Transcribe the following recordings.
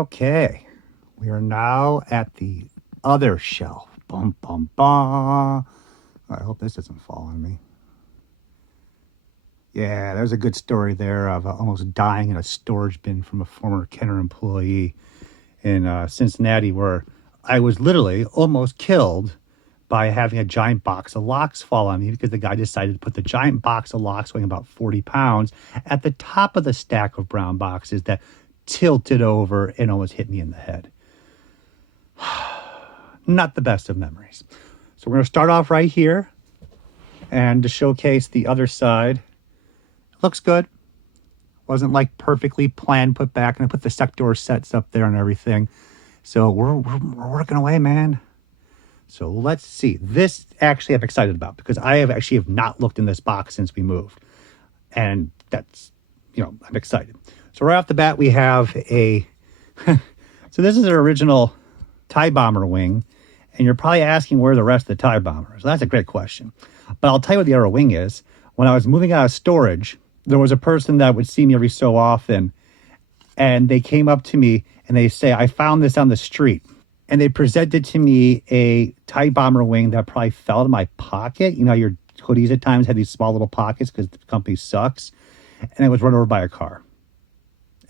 Okay, we are now at the other shelf. Bum, bum, bum. I hope this doesn't fall on me. Yeah, there's a good story there of almost dying in a storage bin from a former Kenner employee in Cincinnati, where I was literally almost killed by having a giant box of locks fall on me because the guy decided to put the giant box of locks weighing about 40 pounds at the top of the stack of brown boxes that tilted over and almost hit me in the head. Not the best of memories. So we're going to start off right here and to showcase the other side. Looks good. Wasn't like perfectly planned, put back, and I put the sector sets up there and everything. So we're working away, man. So let's see. This actually I'm excited about because I have not looked in this box since we moved. And that's, I'm excited. So right off the bat, we have a, so this is an original TIE Bomber wing. And you're probably asking where the rest of the TIE Bomber is. Well, that's a great question. But I'll tell you what the other wing is. When I was moving out of storage, there was a person that would see me every so often. And they came up to me and they say, I found this on the street. And they presented to me a TIE Bomber wing that probably fell in my pocket. You know, your hoodies at times have these small little pockets because the company sucks. And it was run over by a car.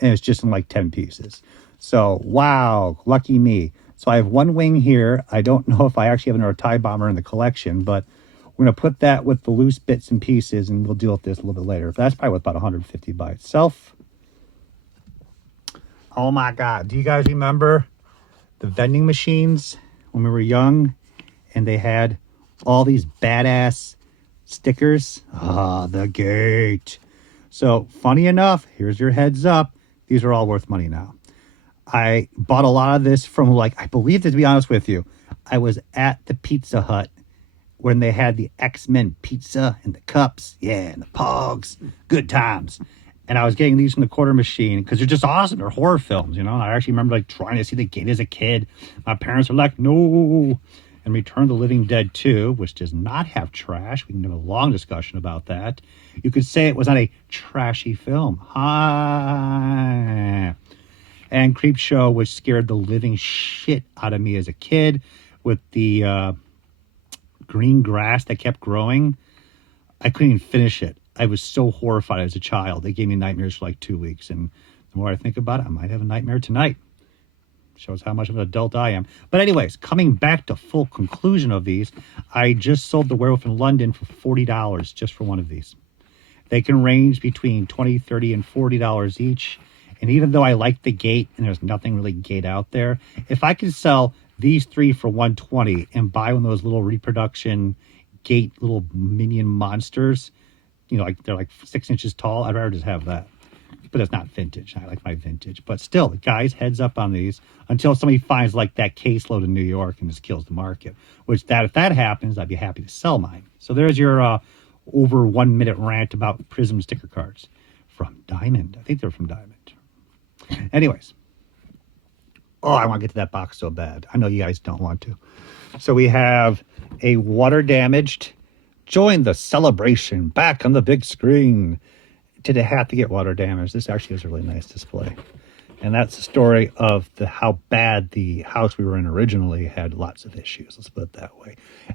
And it's just in like 10 pieces. So, wow, lucky me. So I have one wing here. I don't know if I actually have another TIE Bomber in the collection, but we're going to put that with the loose bits and pieces, and we'll deal with this a little bit later. That's probably worth about 150 by itself. Oh my God. Do you guys remember the vending machines when we were young? And they had all these badass stickers. Ah, the gate. So funny enough, here's your heads up. These are all worth money now. I bought a lot of this from, I believe, to be honest with you, I was at the Pizza Hut when they had the X-Men pizza and the cups, and the pogs, good times. And I was getting these from the quarter machine because they're just awesome. They're horror films, And I actually remember trying to see the gate as a kid. My parents were like, no. And Return of the Living Dead 2, which does not have trash. We can have a long discussion about that. You could say it was not a trashy film. Hi. And Creepshow, which scared the living shit out of me as a kid with the green grass that kept growing. I couldn't even finish it. I was so horrified as a child. It gave me nightmares for 2 weeks. And the more I think about it, I might have a nightmare tonight. Shows how much of an adult I am. But anyways, coming back to full conclusion of these, I just sold the Werewolf in London for $40 just for one of these. They can range between $20, $30, and $40 each. And even though I like the gate and there's nothing really gate out there, if I could sell these three for $120 and buy one of those little reproduction gate little minion monsters, they're 6 inches tall, I'd rather just have that. But it's not vintage. I like my vintage. But still, guys, heads up on these until somebody finds that caseload in New York and just kills the market. If that happens, I'd be happy to sell mine. So there's your over 1 minute rant about Prism sticker cards from Diamond. I think they're from Diamond. Anyways. Oh, I want to get to that box so bad. I know you guys don't want to. So we have a water damaged. Join the celebration back on the big screen. Did it have to get water damaged? This actually is a really nice display. And that's the story of how bad the house we were in originally had lots of issues. Let's put it that way.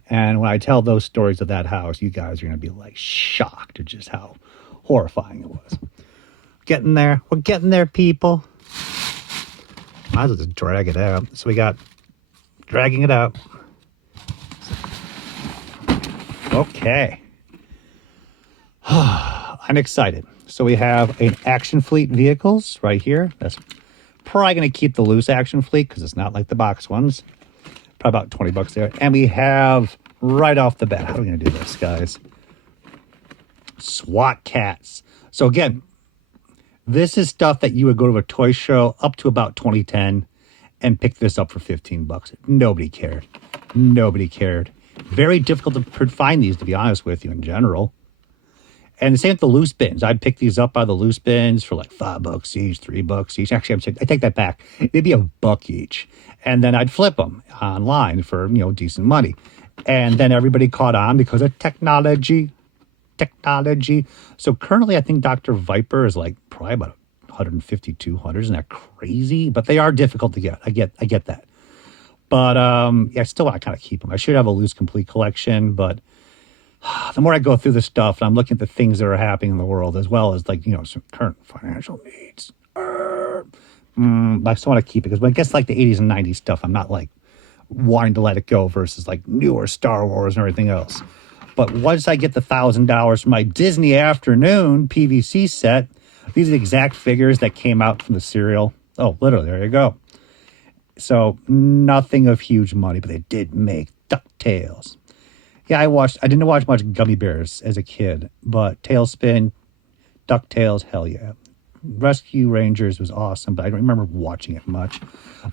And when I tell those stories of that house, you guys are going to be shocked at just how horrifying it was. Getting there. We're getting there, people. Might as well just drag it out. So we got dragging it out. Okay. I'm excited. So we have an Action Fleet vehicles right here. That's probably going to keep the loose Action Fleet because it's not like the box ones. Probably about $20 there. And we have right off the bat, how are we going to do this, guys? SWAT cats. So again, this is stuff that you would go to a toy show up to about 2010 and pick this up for $15. Nobody cared. Nobody cared. Very difficult to find these, to be honest with you, in general. And the same with the loose bins. I'd pick these up by the loose bins for $5 each, $3 each. Actually, I take that back. They'd be $1 each. And then I'd flip them online for, decent money. And then everybody caught on because of technology. So currently, I think Dr. Viper is probably about 150, 200. Isn't that crazy? But they are difficult to get. I get that. But yeah, I still want to kind of keep them. I should have a loose complete collection, but the more I go through this stuff and I'm looking at the things that are happening in the world, as well as like, some current financial needs, I still want to keep it, because when it gets like the 80s and 90s stuff, I'm not like wanting to let it go versus like newer Star Wars and everything else. But once I get the $1,000 from my Disney Afternoon PVC set, these are the exact figures that came out from the cereal. Oh, literally, there you go. So nothing of huge money, but they did make DuckTales. Yeah, I didn't watch much Gummy Bears as a kid, but Tailspin, DuckTales, hell yeah. Rescue Rangers was awesome, but I don't remember watching it much.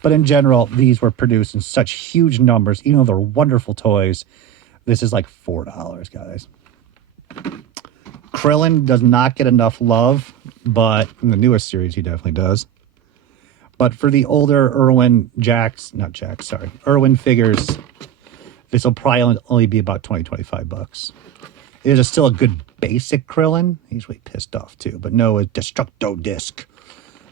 But in general, these were produced in such huge numbers, even though they're wonderful toys. This is like $4, guys. Krillin does not get enough love, but in the newest series, he definitely does. But for the older Irwin figures, this will probably only be about 20, 25 bucks. It is still a good basic Krillin. He's really pissed off too, but no, a Destructo Disc.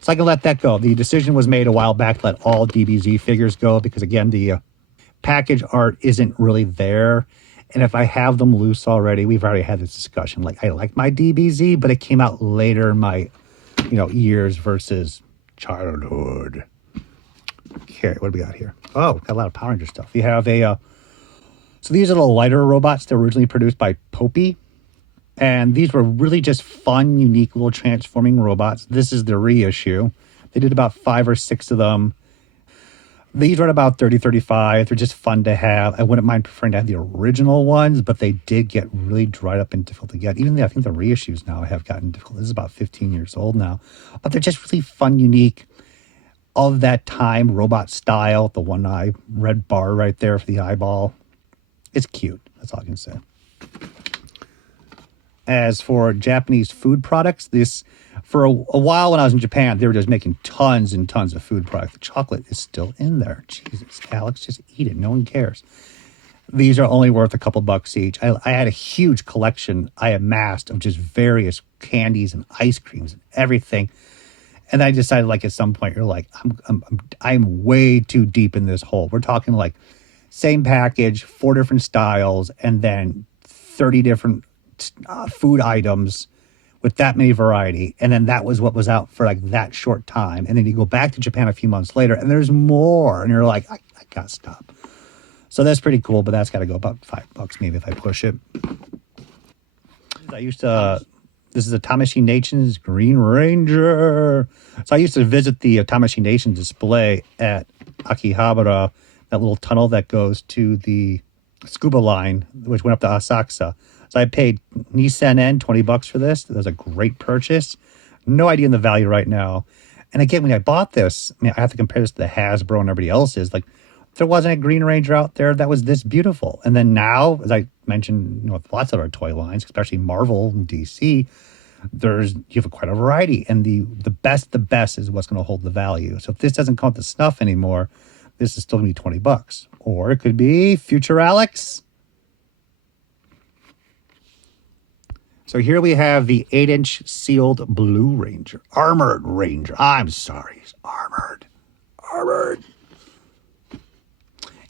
So I can let that go. The decision was made a while back to let all DBZ figures go, because again, the package art isn't really there. And if I have them loose already, we've already had this discussion. Like, I like my DBZ, but it came out later in my, years versus childhood. Okay, what do we got here? Oh, got a lot of Power Ranger stuff. We have so these are the lighter robots that were originally produced by Popy. And these were really just fun, unique little transforming robots. This is the reissue. They did about 5 or 6 of them. These run about 30, 35. They're just fun to have. I wouldn't mind preferring to have the original ones, but they did get really dried up and difficult to get. Even I think the reissues now have gotten difficult. This is about 15 years old now. But they're just really fun, unique, of that time, robot style. The one eye, red bar right there for the eyeball. It's cute. That's all I can say. As for Japanese food products, for a while when I was in Japan, they were just making tons and tons of food products. The chocolate is still in there. Jesus, Alex, just eat it. No one cares. These are only worth a couple bucks each. I had a huge collection I amassed of just various candies and ice creams and everything. And I decided, like, at some point, you're like, I'm way too deep in this hole. We're talking like same package, 4 different styles, and then 30 different food items with that many variety. And then that was what was out for like that short time. And then you go back to Japan a few months later and there's more. And you're like, I gotta stop. So that's pretty cool, but that's got to go about $5 maybe if I push it. This is a Tamashii Nations Green Ranger. So I used to visit the Tamashii Nation display at Akihabara, that little tunnel that goes to the scuba line, which went up to Asakusa. So I paid Nissan 20 bucks for this. That was a great purchase. No idea in the value right now. And again, when I bought this, I have to compare this to the Hasbro and everybody else's. Like, there wasn't a Green Ranger out there that was this beautiful. And then now, as I mentioned, with lots of our toy lines, especially Marvel and DC, you have quite a variety. And the best is what's going to hold the value. So if this doesn't come with the snuff anymore, this is still going to be 20 bucks. Or it could be Future Alex. So here we have the 8-inch sealed Blue Ranger. Armored Ranger. I'm sorry. He's armored. Armored.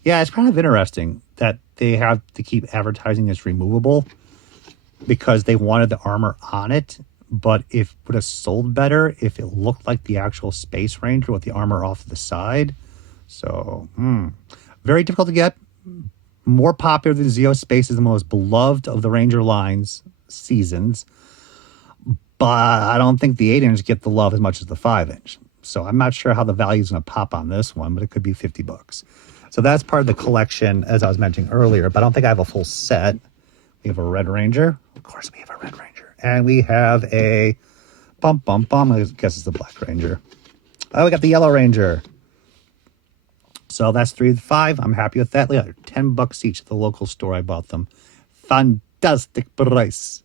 Yeah, it's kind of interesting that they have to keep advertising as removable because they wanted the armor on it. But it would have sold better if it looked like the actual Space Ranger with the armor off to the side. So, very difficult to get. More popular than Zeo Space, is the most beloved of the Ranger lines. Seasons, but I don't think the 8-inch get the love as much as the 5-inch. So I'm not sure how the value is going to pop on this one, but it could be 50 bucks. So that's part of the collection, as I was mentioning earlier, but I don't think I have a full set. We have a Red Ranger. Of course, we have a Red Ranger. And we have a I guess it's the Black Ranger. Oh, we got the Yellow Ranger. So that's 3 of 5. I'm happy with that. They're 10 bucks each at the local store I bought them. Fantastic price.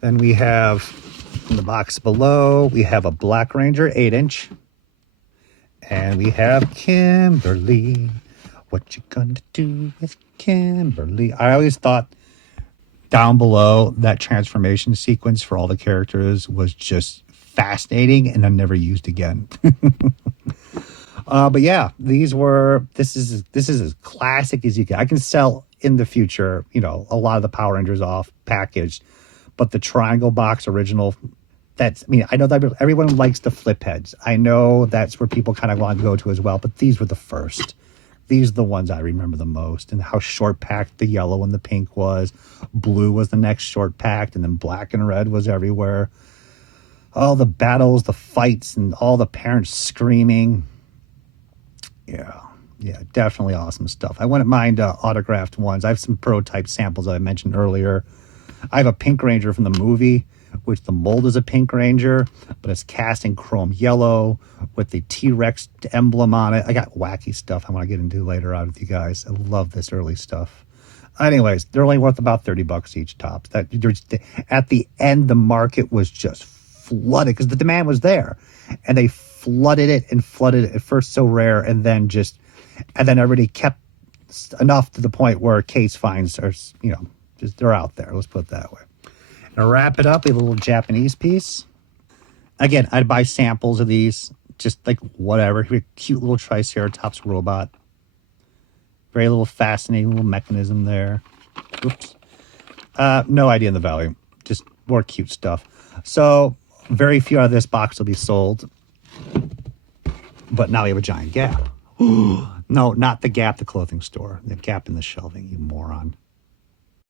Then we have in the box below, we have a Black Ranger 8-inch. And we have Kimberly. What you gonna do with Kimberly? I always thought down below that transformation sequence for all the characters was just fascinating and then never used again. But yeah, this is as classic as you can. I can sell in the future, a lot of the Power Rangers off packaged, but the triangle box original, I know that everyone likes the flip heads. I know that's where people kind of want to go to as well, but these were the first. These are the ones I remember the most, and how short packed the yellow and the pink was. Blue was the next short packed, and then black and red was everywhere. All the battles, the fights, and all the parents screaming. Yeah, definitely awesome stuff. I wouldn't mind autographed ones. I have some prototype samples I mentioned earlier. I have a Pink Ranger from the movie, which the mold is a Pink Ranger, but it's cast in chrome yellow with the T-Rex emblem on it. I got wacky stuff I want to get into later on with you guys. I love this early stuff. Anyways, they're only worth about $30 each tops. At the end, the market was just flooded because the demand was there, and they flooded it at first so rare, and then everybody kept enough to the point where case finds are, just they're out there. Let's put it that way. And to wrap it up, we have a little Japanese piece. Again, I'd buy samples of these, just like whatever. Here's a cute little Triceratops robot. Very little fascinating little mechanism there. Oops. No idea in the value. Just more cute stuff. So very few out of this box will be sold. But now we have a giant gap. No, not the Gap, the clothing store. The gap in the shelving, you moron.